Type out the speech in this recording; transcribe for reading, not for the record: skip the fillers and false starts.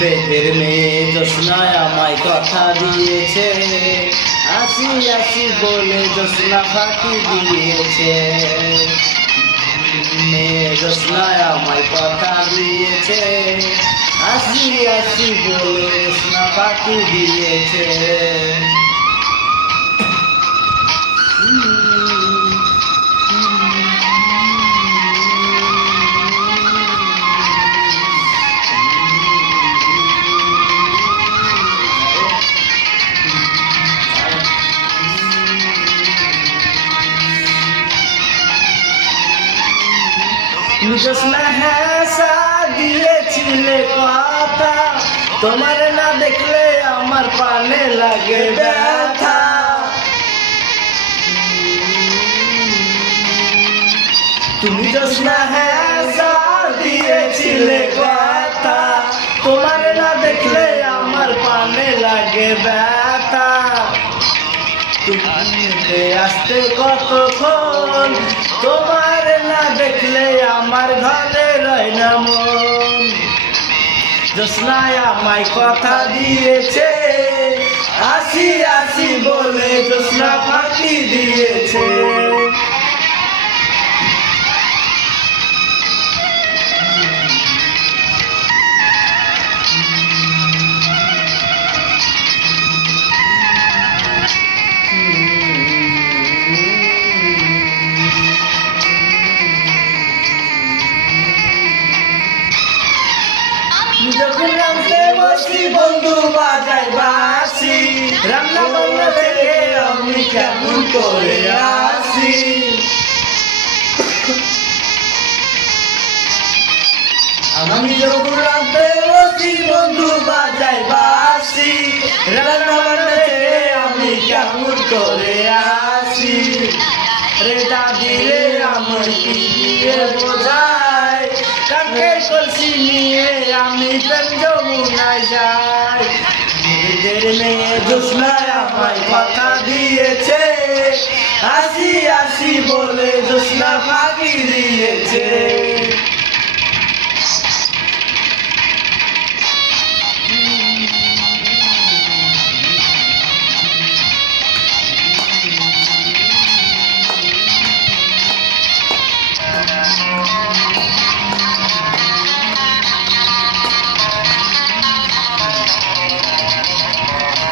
বেদের মেয়ে জোৎস্নায় আমায় কথা দিয়েছে, আসি আসি বলে জোৎস্না ফাঁকি দিয়েছে। মেয়ে জোৎস্নায় আমায় কথা দিয়েছে, আসি আসি বলে জোৎস্না ফাঁকি দিয়েছে। জোৎস্না হেসা দিয়েছিলে কথা, তোমার না দেখলে আমার পানে লাগে ব্যথা। তুমি জোৎস্না হেসা দিয়েছিলে কথা, তোমার না দেখলে আমার পানে লাগে ব্যথা। তুমি আসতে কতক্ষণ, তোমার না দেখলে আমার ঘরে রয় না মন। জোৎস্নায় আমায় কথা দিয়েছে, আসি আসি বলে জোৎস্না ফাঁকি দিয়েছে। যখন রাঁধতে বসি বন্ধু বাজায় বাঁশি, রান্না বান্না থেকে আমি কেমন করে আসি। আমি যখন রাঁধতে বসি বন্ধু বাজায় বাঁশি, রান্না বান্না থেকে আমি কেমন করে আসি। রে দাদি রে আমার কি দিয়ে বোঝায়, কাকের কলসি নিয়ে আমি যমুনায় যাই। মেয়েদের মেয়ে জোৎস্নায় আমায় কথা দিয়েছে, আসি আসি বলে জোৎস্না ফাঁকি দিয়েছে।